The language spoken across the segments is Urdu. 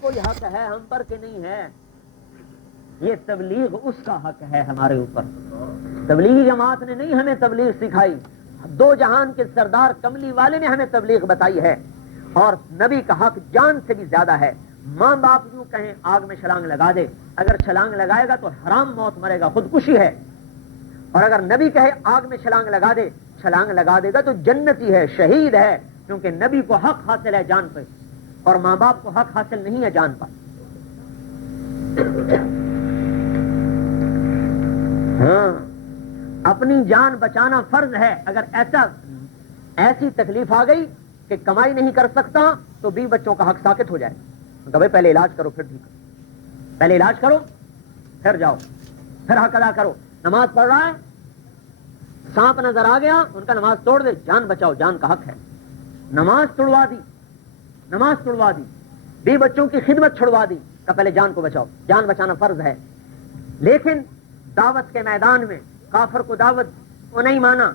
کوئی حق ہے ہم پر کہ نہیں ہے؟ یہ تبلیغ اس کا حق ہے ہمارے اوپر. تبلیغی جماعت نے نہیں ہمیں تبلیغ سکھائی, دو جہان کے سردار کملی والے نے ہمیں تبلیغ بتائی ہے. اور نبی کا حق جان سے بھی زیادہ ہے. ماں باپ یوں کہیں آگ میں چھلانگ لگا دے, اگر چھلانگ لگائے گا تو حرام موت مرے گا, خودکشی ہے. اور اگر نبی کہے آگ میں چھلانگ لگا دے, چھلانگ لگا دے گا تو جنتی ہے, شہید ہے, کیونکہ نبی کو حق حاصل ہے جان پہ, اور ماں باپ کو حق حاصل نہیں ہے جان پر. ہاں, اپنی جان بچانا فرض ہے. اگر ایسی تکلیف آ گئی کہ کمائی نہیں کر سکتا تو 20 بچوں کا حق ساقط ہو جائے. کہ پہلے علاج کرو پھر ٹھیک کرو, پہلے علاج کرو پھر جاؤ, پھر حق ادا کرو. نماز پڑھ رہا ہے, سانپ نظر آ گیا, ان کا نماز توڑ دے, جان بچاؤ, جان کا حق ہے. نماز توڑوا دی, 20 بچوں کی خدمت چھڑوا دی, کہ پہلے جان کو بچاؤ. جان بچانا فرض ہے. لیکن دعوت کے میدان میں کافر کو دعوت وہ نہیں مانا,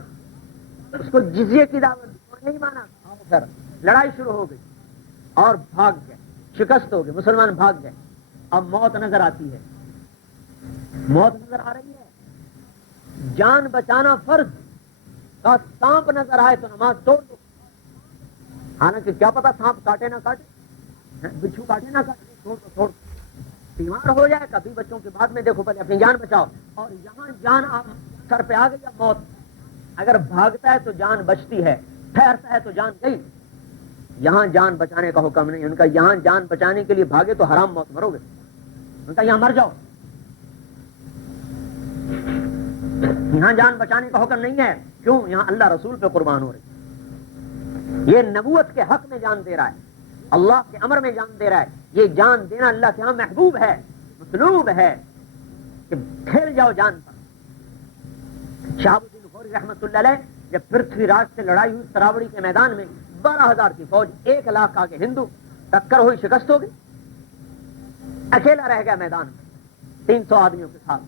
اس کو جزیے کی دعوت وہ نہیں مانا, پھر لڑائی شروع ہو گئی اور بھاگ گئے, شکست ہو گئی, مسلمان بھاگ گئے. اب موت نظر آتی ہے, موت نظر آ رہی ہے, جان بچانا فرض. کا سانپ نظر آئے تو نماز توڑ دو, حالانکہ کیا پتا سانپ کاٹے نہ کاٹے, بچھو کاٹے نہ کاٹے, توڑ دو توڑ دو. بیمار ہو جائے کبھی بچوں کے بعد میں دیکھو, پہلے اپنی جان بچاؤ. اور یہاں جان سر پہ آ گئی موت, اگر بھاگتا ہے تو جان بچتی ہے, ٹھہرتا ہے تو جان گئی. یہاں جان بچانے کا حکم نہیں ان کا. یہاں جان بچانے کے لیے بھاگے تو حرام موت مرو گے, ان کا یہاں مر جاؤ. یہاں جان بچانے کا حکم نہیں ہے. کیوں؟ یہاں اللہ رسول پہ قربان ہو رہی. یہ نبوت کے حق میں جان دے رہا ہے, اللہ کے امر میں جان دے رہا ہے. یہ جان دینا اللہ کے ہاں محبوب ہے, مطلوب ہے کہ پھیل جاؤ جان پر. شہاب الدین غوری رحمت اللہ علیہ جب پرتھوی راج سے لڑائی ہوئی تراوڑی کے میدان میں, 12,000 کی فوج, 1 لاکھ آگے ہندو, ٹکر ہوئی, شکست ہو گئی, اکیلا رہ گیا میدان میں 300 آدمیوں کے ساتھ.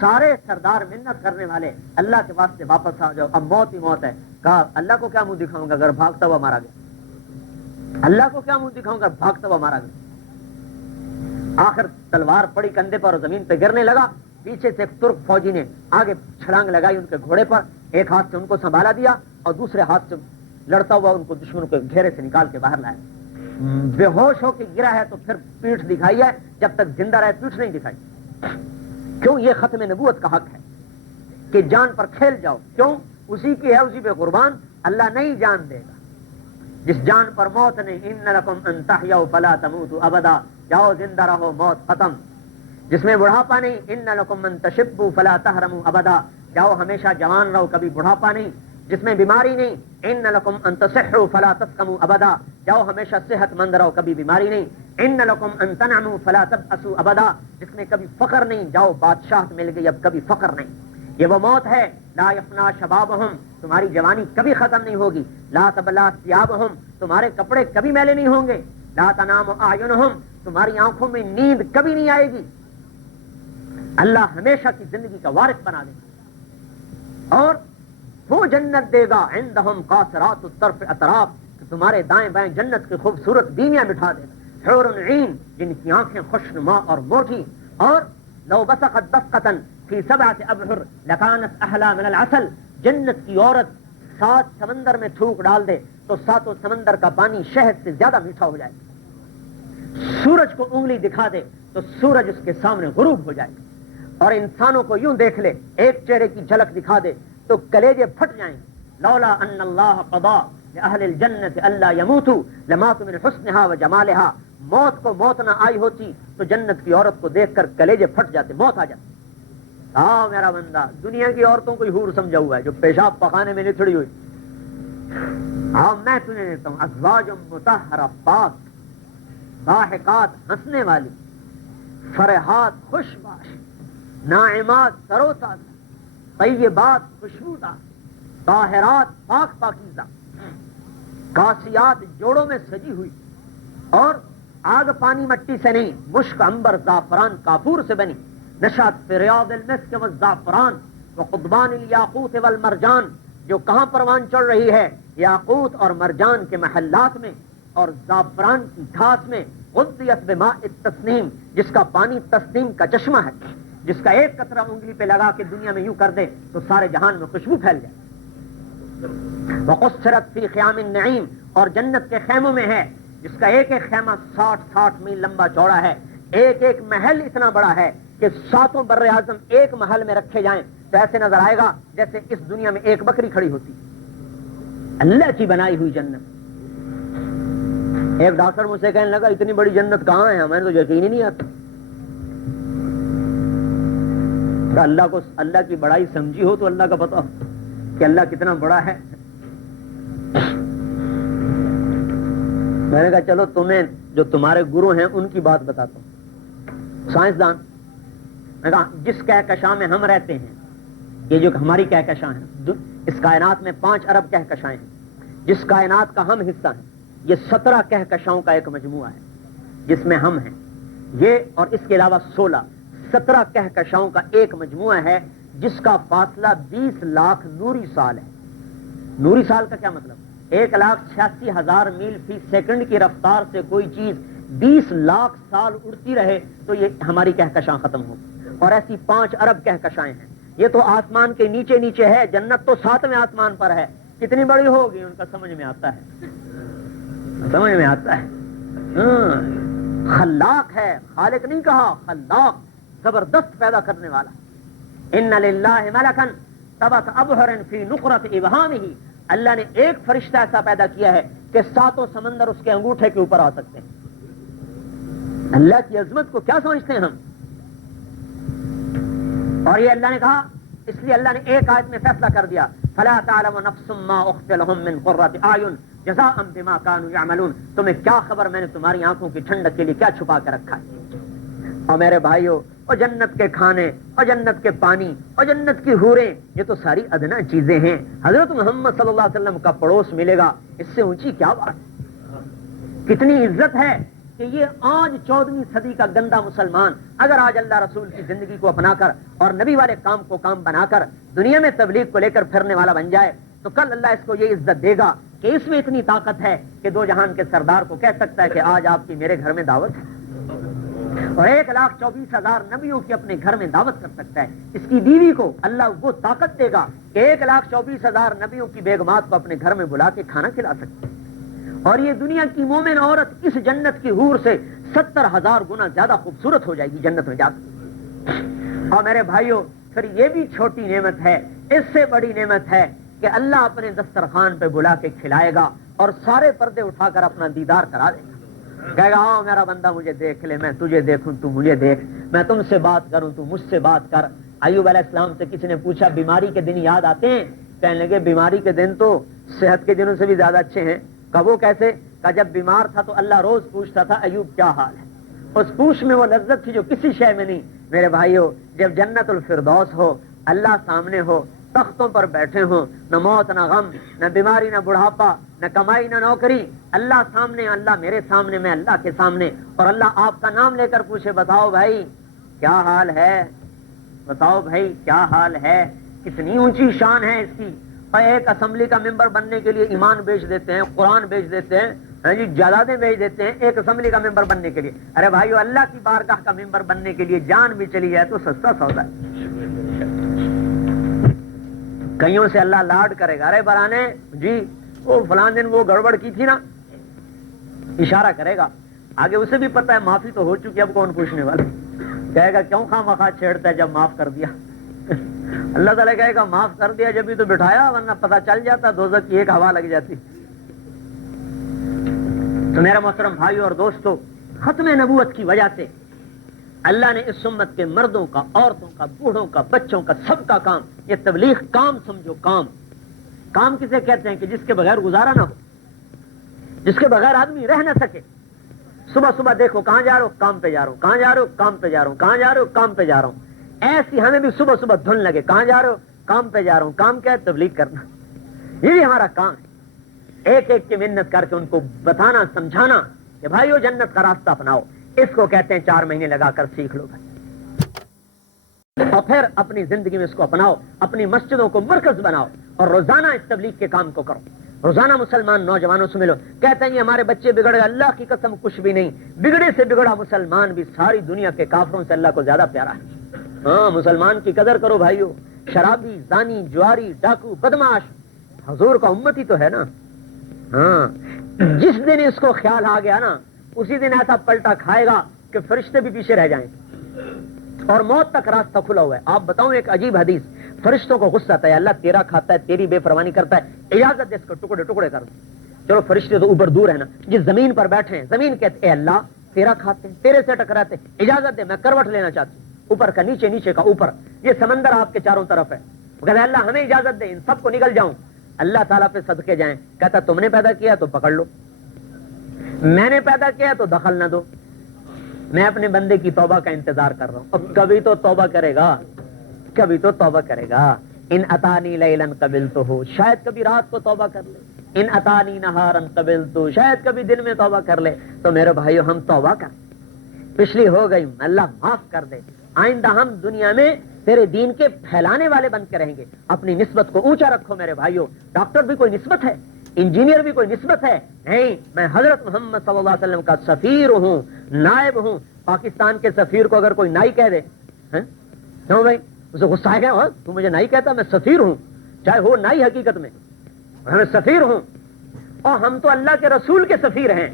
سارے سردار منت کرنے والے اللہ کے واسطے واپس آ جاؤ, اب موت ہی موت ہے. کہا اللہ کو کیا منہ دکھاؤں گا اگر بھاگتا ہوا مارا گیا, اللہ کو کیا منہ دکھاؤں گا بھاگتا ہوا مارا گیا. آخر تلوار پڑی کندھے پر اور زمین پہ گرنے لگا. پیچھے سے ایک ترک فوجی نے آگے چھلانگ لگائی ان کے گھوڑے پر, ایک ہاتھ سے ان کو سنبھالا دیا اور دوسرے ہاتھ سے لڑتا ہوا ان کو دشمنوں کے گھیرے سے نکال کے باہر لایا. بے ہوش ہو کے گرا ہے تو پھر پیٹھ دکھائی ہے, جب تک زندہ رہے پیٹھ نہیں دکھائی. کیوں؟ یہ ختم نبوت کا حق ہے کہ جان پر کھیل جاؤ. کیوں؟ اسی کی ہے, اسی پہ قربان. اللہ نہیں جان دے گا جس جان پر موت نہیں. ان لکم ان تحیوا فلا تموتوا ابدا, جاؤ زندہ رہو, موت ختم. جس میں بڑھاپا نہیں, ان لکم ان تشبوا فلا تحرموا ابدا, جاؤ ہمیشہ جوان رہو, کبھی بڑھاپا نہیں. جس میں بیماری نہیں, ان لکم ان تصحوا فلا تسقموا ابدا, جاؤ ہمیشہ صحت مند رہو, کبھی بیماری نہیں. ان لکم ان تنعموا فلا تبأسوا ابدا, جس میں کبھی فقر نہیں, جاؤ بادشاہت مل گئی, اب کبھی فقر نہیں. یہ وہ موت ہے, لا یفنا شبابہم, تمہاری جوانی کبھی ختم نہیں ہوگی. لا تبلا ثیابہم, تمہارے کپڑے کبھی میلے نہیں ہوں گے. لا تنام اعینہم, تمہاری آنکھوں میں نیند کبھی نہیں آئے گی. اللہ ہمیشہ کی زندگی کا وارث بنا دے گا. اور وہ جنت دے گا, عندہم قاصرات الطرف اطراف, کہ تمہارے دائیں بائیں جنت کی خوبصورت بیویاں بٹھا دے گا. حور عین, جن کی آنکھیں خوشنما اور موٹی. اور لو بسقت بسقتن فی 7 ابحر لکانت احلی من العسل, جنت کی عورت 7 سمندر میں تھوک ڈال دے تو 7 سمندر کا پانی شہد سے زیادہ میٹھا ہو جائے. سورج کو انگلی دکھا دے تو سورج اس کے سامنے غروب ہو جائے. اور انسانوں کو یوں دیکھ لے, ایک چہرے کی جھلک دکھا دے تو کلیجے پھٹ جائیں. لولا ان اللہ قضا لأہل الجنت الا يموتوا لماتوا من حسنها وجمالها, موت کو موت نہ آئی ہوتی تو جنت کی عورت کو دیکھ کر کلیجے پھٹ جاتے, موت آ جاتی. ہاں میرا بندہ, دنیا کی عورتوں کو حور سمجھا ہوا ہے جو پیشاب پخانے میں نتھڑی ہوئی. ہاں میں تجھے دیتا ہوں ازواج مطہرہ پاک, ضاحکات ہنسنے والی, فرحات خوش باش, ناعمات ترو تازہ, طیبات خوشبودار, طاہرات پاک پاکیزہ, کاسیات جوڑوں میں سجی ہوئی, اور آگ پانی مٹی سے نہیں, مشک عنبر زعفران کافور سے بنی. نشات فی ریاض المسک والزعفران وقضبان الیاقوت والمرجان, جو کہاں پروان چڑھ رہی ہے, یاقوت اور مرجان کے محلات میں, اور زعفران کی گھاس میں, غذیت بماء التسنیم، جس کا پانی تسنیم کا چشمہ ہے، جس کا ایک قطرہ انگلی پہ لگا کے دنیا میں یوں کر دے تو سارے جہان میں خوشبو پھیل جائے۔ وقصرت فی خیام النعیم، اور جنت کے خیموں میں ہے جس کا ایک ایک خیمہ 60 میل لمبا چوڑا ہے، ایک ایک محل اتنا بڑا ہے کہ 7 بر اعظم ایک محل میں رکھے جائیں تو ایسے نظر آئے گا جیسے اس دنیا میں ایک بکری کھڑی ہوتی۔ اللہ کی بنائی ہوئی جنت۔ ایک ڈاکٹر مجھ سے کہنے لگا اتنی بڑی جنت کہاں ہے، ہمیں تو یقین ہی نہیں آتا۔ اللہ کو اللہ کی بڑائی سمجھی ہو تو اللہ کا پتہ ہو کہ اللہ کتنا بڑا ہے۔ میں نے کہا چلو تمہیں جو تمہارے گرو ہیں ان کی بات بتاتا ہوں، سائنسدان۔ میں کہا جس کہکشاں میں ہم رہتے ہیں، یہ جو ہماری کہکشاں ہیں، اس کائنات میں 5 ارب کہکشائیں ہیں، جس کائنات کا ہم حصہ ہیں، یہ 17 کہکشاؤں کا ایک مجموعہ ہے جس میں ہم ہیں، یہ اور اس کے علاوہ 17 کہکشاؤں کا ایک مجموعہ ہے جس کا فاصلہ 20 لاکھ نوری سال ہے۔ نوری سال کا کیا مطلب؟ 1,86,000 میل فی سیکنڈ کی رفتار سے کوئی چیز 20 لاکھ سال اڑتی رہے تو یہ ہماری کہکشاں ختم ہو، اور ایسی 5 ارب کہکشائیں ہیں۔ یہ تو آسمان کے نیچے نیچے ہے، جنت تو 7ویں آسمان پر ہے، کتنی بڑی ہوگی ان کا سمجھ میں آتا ہے، سمجھ میں آتا ہے۔ خلاق ہے، خالق نہیں کہا، خلاق، زبردست پیدا کرنے والا۔ ان للہ ملکن طبق ابحر فی نقرۃ ابہامہ، اللہ نے ایک فرشتہ ایسا پیدا کیا ہے کہ 7 سمندر اس کے انگوٹھے کے اوپر آ سکتے ہیں۔ اللہ کی عظمت کو کیا سمجھتے ہیں ہم؟ اور یہ اللہ نے کہا، اس لیے اللہ نے ایک آیت میں فیصلہ کر دیا، فلا تعلم نفس ما اخفی لهم من قرۃ اعین جزاء بما كانوا يعملون، تمہیں کیا خبر میں نے تمہاری آنکھوں کی ٹھنڈک کے لیے کیا چھپا کے رکھا ہے۔ اور میرے بھائیوں، اور جنت کے کھانے اور جنت کے پانی اور جنت کی حوریں، یہ تو ساری ادنا چیزیں ہیں۔ حضرت محمد صلی اللہ علیہ وسلم کا پڑوس ملے گا، اس سے اونچی کیا بات ہے؟ کتنی عزت ہے کہ یہ آج 14ویں صدی کا گندا مسلمان اگر آج اللہ رسول کی زندگی کو اپنا کر اور نبی والے کام کو کام بنا کر دنیا میں تبلیغ کو لے کر پھرنے والا بن جائے تو کل اللہ اس کو یہ عزت دے گا کہ اس میں اتنی طاقت ہے کہ 2 جہان کے سردار کو کہہ سکتا ہے کہ آج آپ کی میرے گھر میں دعوت ہے، اور 1,24,000 نبیوں کی اپنے گھر میں دعوت کر سکتا ہے۔ اس کی بیوی کو اللہ وہ طاقت دے گا کہ 1,24,000 نبیوں کی بیگمات کو اپنے گھر میں بلا کے کھانا کھلا سکتے ہیں، اور یہ دنیا کی مومن عورت اس جنت کی حور سے 70,000 گنا زیادہ خوبصورت ہو جائے گی جنت میں جا کر۔ اور میرے بھائیوں، پھر یہ بھی چھوٹی نعمت ہے، اس سے بڑی نعمت ہے کہ اللہ اپنے دسترخوان پہ بلا کے کھلائے گا اور سارے پردے اٹھا کر اپنا دیدار کرا دے گا، کہے گا آؤ میرا بندہ مجھے دیکھ لے، میں تجھے دیکھوں تو مجھے دیکھ، میں تم سے بات کروں تو مجھ سے بات کر۔ ایوب علیہ السلام سے کسی نے پوچھا بیماری کے دن یاد آتے ہیں؟ کہنے لگے بیماری کے دن تو صحت کے دنوں سے بھی زیادہ اچھے ہیں۔ کہا وہ کیسے؟ کہا جب بیمار تھا تو اللہ روز پوچھتا تھا ایوب کیا حال ہے، اس پوچھ میں وہ لذت تھی جو کسی شے میں نہیں۔ میرے بھائیو، جب جنت الفردوس ہو، اللہ سامنے ہو، تختوں پر بیٹھے ہوں، نہ موت نہ غم، نہ بیماری نہ بڑھاپا، نہ کمائی نہ نوکری، اللہ سامنے، اللہ میرے سامنے، میں اللہ کے سامنے، اور اللہ آپ کا نام لے کر پوچھے بتاؤ بھائی کیا حال ہے، بتاؤ بھائی کیا حال ہے۔ کتنی اونچی شان ہے اس کی۔ اور ایک اسمبلی کا ممبر بننے کے لیے ایمان بیچ دیتے ہیں، قرآن بیچ دیتے ہیں، جی جائیدادیں بیچ دیتے ہیں ایک اسمبلی کا ممبر بننے کے لیے۔ ارے بھائیو، اللہ کی بارگاہ کا ممبر بننے کے لیے جان بھی چلی جائے تو سستا سودا ہے۔ کئیوں سے اللہ لاڈ کرے گا، ارے برانے جی وہ فلاں دن وہ گڑبڑ کی تھی نا، اشارہ کرے گا، آگے اسے بھی پتا ہے معافی تو ہو چکی، اب کون پوچھنے والا، کہے گا کیوں خواہ مخواہ چھیڑتا ہے جب معاف کر دیا۔ اللہ تعالیٰ کہے گا معاف کر دیا جب ہی تو بٹھایا، ورنہ پتا چل جاتا دوزخ کی ایک ہوا لگ جاتی۔ تو میرا محترم بھائیو اور دوستو، ختم نبوت کی وجہ سے اللہ نے اس امت کے مردوں کا، عورتوں کا، بوڑھوں کا، بچوں کا، سب کا کام، یہ تبلیغ کام سمجھو، کام۔ کام کسے کہتے ہیں کہ جس کے بغیر گزارا نہ ہو، جس کے بغیر آدمی رہ نہ سکے۔ صبح صبح دیکھو کہاں جا رہا ہو، کام پہ جا رہا ہوں، کہاں جا رہا ہوں، کام پہ جا رہا ہوں، کہاں جا رہا ہوں، کام پہ جا رہا ہوں۔ ایسی ہمیں بھی صبح صبح دھن لگے، کہاں جا رہے ہو، کام پہ جا رہا ہوں۔ کام کیا ہے؟ تبلیغ کرنا، یہ بھی ہمارا کام ہے، ایک ایک کی محنت کر کے ان کو بتانا، سمجھانا کہ بھائیو جنت کا راستہ اپناؤ۔ اس کو کہتے ہیں 4 مہینے لگا کر سیکھ لو بھائی، اور پھر اپنی زندگی میں اس کو اپناؤ، اپنی مسجدوں کو مرکز بناؤ اور روزانہ اس تبلیغ کے کام کو کرو۔ روزانہ مسلمان نوجوانوں سے ملو، کہتے ہیں یہ ہمارے بچے بگڑ گئے، اللہ کی قسم کچھ بھی نہیں، بگڑے سے بگڑا مسلمان بھی ساری دنیا کے کافروں سے اللہ کو زیادہ پیارا ہے۔ ہاں مسلمان کی قدر کرو بھائیو، شرابی، زانی، جواری، ڈاکو، بدماش حضور کا امتی تو ہے نا۔ ہاں جس دن اس کو خیال آ گیا نا، اسی دن ایسا پلٹا کھائے گا کہ فرشتے بھی پیچھے رہ جائیں اور موت تک راستہ کھلا ہوا ہے۔ آپ بتاؤں ایک عجیب حدیث، فرشتوں کو غصہ آتا ہے، اللہ تیرا کھاتا ہے، تیری بے فرمانی کرتا ہے، اجازت دے اس کو ٹکڑے ٹکڑے کر دو۔ چلو فرشتے تو اوپر دور ہے نا، جس زمین پر بیٹھے ہیں زمین کہتے اے اللہ تیرا کھاتے ہیں، تیرے سے ٹکراتے ہیں، اجازت دے میں کروٹ لینا چاہتی ہوں، اوپر کا نیچے، نیچے کا اوپر، یہ سمندر آپ کے چاروں طرف ہے۔ وہ کہتا ہے اللہ ہمیں اجازت دے ان سب کو نگل جاؤں، اللہ تعالیٰ پہ صدقے جائیں، کہتا تم نے پیدا کیا تو پکڑ لو، میں نے پیدا کیا تو دخل نہ دو، میں اپنے بندے کی توبہ کا انتظار کر رہا ہوں، اب کبھی تو توبہ کرے گا، کبھی تو توبہ کرے گا۔ ان اتانی لیلن قبلتہ، شاید کبھی رات کو توبہ کر لے، ان اتانی نہارن قبلتہ، شاید کبھی دن میں توبہ کر لے۔ تو میرے بھائیو ہم توبہ کر، پچھلی ہو گئی اللہ معاف کر دے، آئندہ ہم دنیا میں تیرے دین کے پھیلانے والے بن کے رہیں گے۔ اپنی نسبت کو اونچا رکھو میرے بھائیو، ڈاکٹر بھی کوئی نسبت ہے، انجینئر بھی کوئی نسبت ہے نہیں، میں حضرت محمد صلی اللہ علیہ وسلم کا سفیر ہوں، نائب ہوں۔ پاکستان کے سفیر کو اگر کوئی نائی کہہ دے، کیوں بھائی اسے غصہ آ گیا، تو مجھے نائی کہتا، میں سفیر ہوں، چاہے وہ نائی حقیقت میں، میں سفیر ہوں، اور ہم تو اللہ کے رسول کے سفیر ہیں۔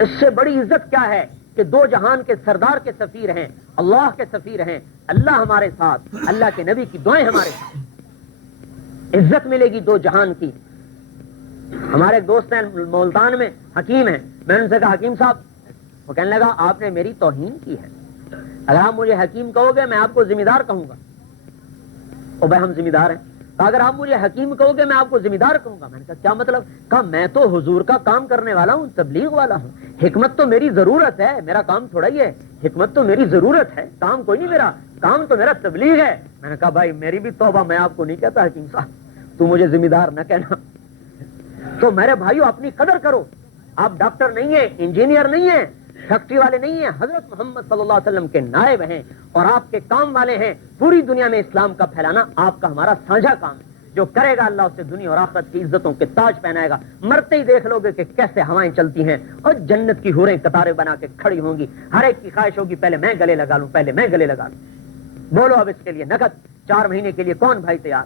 اس سے بڑی عزت کیا ہے کہ دو جہان کے سردار کے سفیر ہیں، اللہ کے سفیر ہیں، اللہ ہمارے ساتھ، اللہ کے نبی کی دعائیں ہمارے ساتھ، عزت ملے گی دو جہان کی۔ ہمارے دوست ہیں ملتان میں، حکیم ہیں، میں نے ان سے کہا حکیم صاحب، وہ کہنے لگا آپ نے میری توہین کی ہے، اگر آپ مجھے حکیم کہو گے میں آپ کو ذمہ دار کہوں گا۔ او بھائی ہم ذمہ دار ہیں، تو اگر آپ مجھے حکیم کہو گے میں آپ کو ذمہ دار کہوں گا۔ میں نے کہا کیا مطلب؟ کہا میں تو حضور کا کام کرنے والا ہوں، تبلیغ والا ہوں، حکمت تو میری ضرورت ہے، میرا کام تھوڑا ہی ہے، حکمت تو میری ضرورت ہے، کام کوئی نہیں میرا، کام تو میرا تبلیغ ہے۔ میں نے کہا بھائی میری بھی توبہ، میں آپ کو نہیں کہتا حکیم صاحب، تو مجھے ذمہ دار نہ کہنا۔ تو میرے بھائیو اپنی قدر کرو، آپ ڈاکٹر نہیں ہیں، انجینئر نہیں ہیں، فیکٹری والے نہیں ہیں، حضرت محمد صلی اللہ علیہ وسلم کے نائب ہیں اور آپ کے کام والے ہیں۔ پوری دنیا میں اسلام کا پھیلانا آپ کا ہمارا سانجھا کام ہے، جو کرے گا اللہ اسے دنیا اور آخرت کی عزتوں کے تاج پہنائے گا۔ مرتے ہی دیکھ لو گے کہ کیسے ہوائیں چلتی ہیں اور جنت کی حوریں قطاریں بنا کے کھڑی ہوں گی، ہر ایک کی خواہش ہوگی پہلے میں گلے لگا لوں، پہلے میں گلے لگا لوں۔ بولو اب اس کے لیے نقد 4 مہینے کے لیے کون بھائی تیار؟